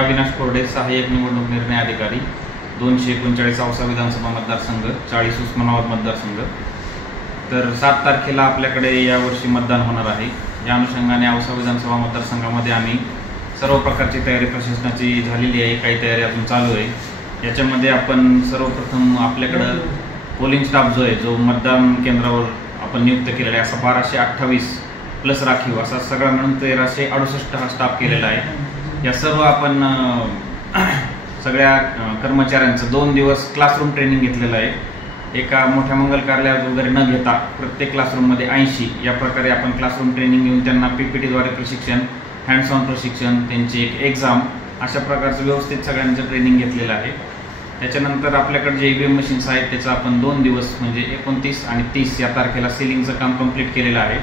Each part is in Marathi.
अविनाश कोरडे, सहाय्यक निवडणूक निर्णय अधिकारी, 239 औसा विधानसभा मतदारसंघ, 40 उस्मानाबाद मतदारसंघ। तर 7 तारखेला आपल्याकडे यावर्षी मतदान होणार आहे। या अनुषंगाने औसा विधानसभा मतदारसंघामध्ये आम्ही सर्व प्रकारची तयारी प्रशासनाची झालेली आहे, काही तयारी अजून चालू आहे। याच्यामध्ये आपण सर्वप्रथम आपल्याकडं पोलिंग स्टाफ जो आहे, जो मतदान केंद्रावर आपण नियुक्त केलेला आहे, असा 1228 प्लस राखीव असा सगळा मिळून 1368 हा स्टाफ केलेला आहे। या सर्व आपण सगळ्या कर्मचाऱ्यांचं 2 दिवस क्लासरूम ट्रेनिंग घेतलेलं आहे। एका मोठ्या मंगल कार्यालयात वगैरे न घेता प्रत्येक क्लासरूममध्ये 80 या प्रकारे आपण क्लासरूम ट्रेनिंग घेऊन त्यांना PPTद्वारे प्रशिक्षण, हँड्स ऑन प्रशिक्षण, त्यांची एक एक्झाम, अशा प्रकारचं व्यवस्थित सगळ्यांचं ट्रेनिंग घेतलेलं आहे। त्याच्यानंतर आपल्याकडे जे EVM मशीन्स आहेत त्याचं आपण 2 दिवस म्हणजे 29 आणि 30 या तारखेला सिलिंगचं काम कंप्लीट केलेलं आहे।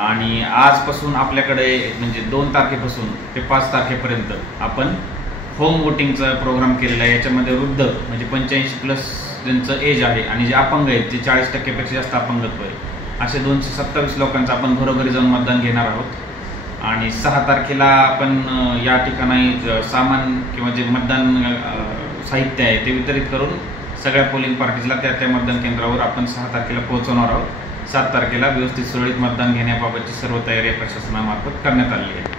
आणि आजपासून आपल्याकडे म्हणजे 2 तारखेपासून ते 5 तारखेपर्यंत आपण होम वोटिंगचा प्रोग्राम केलेला आहे। याच्यामध्ये वृद्ध म्हणजे 85 प्लस ज्यांचं एज आहे आणि जे अपंग आहेत, जे 40% जास्त अपंगत्व आहे, असे 227 लोकांचं आपण घरोघरी जाऊन मतदान घेणार आहोत। आणि 6 तारखेला आपण या ठिकाणी सामान किंवा जे मतदान साहित्य आहे ते वितरित करून सगळ्या पोलिंग पार्टीजला त्या मतदान केंद्रावर आपण 6 तारखेला पोहोचवणार आहोत। 7 तारखेला व्यवस्थित सुरळीत मतदान घेण्याबाबतची सर्व तयारी प्रशासनामार्फत करण्यात आली आहे।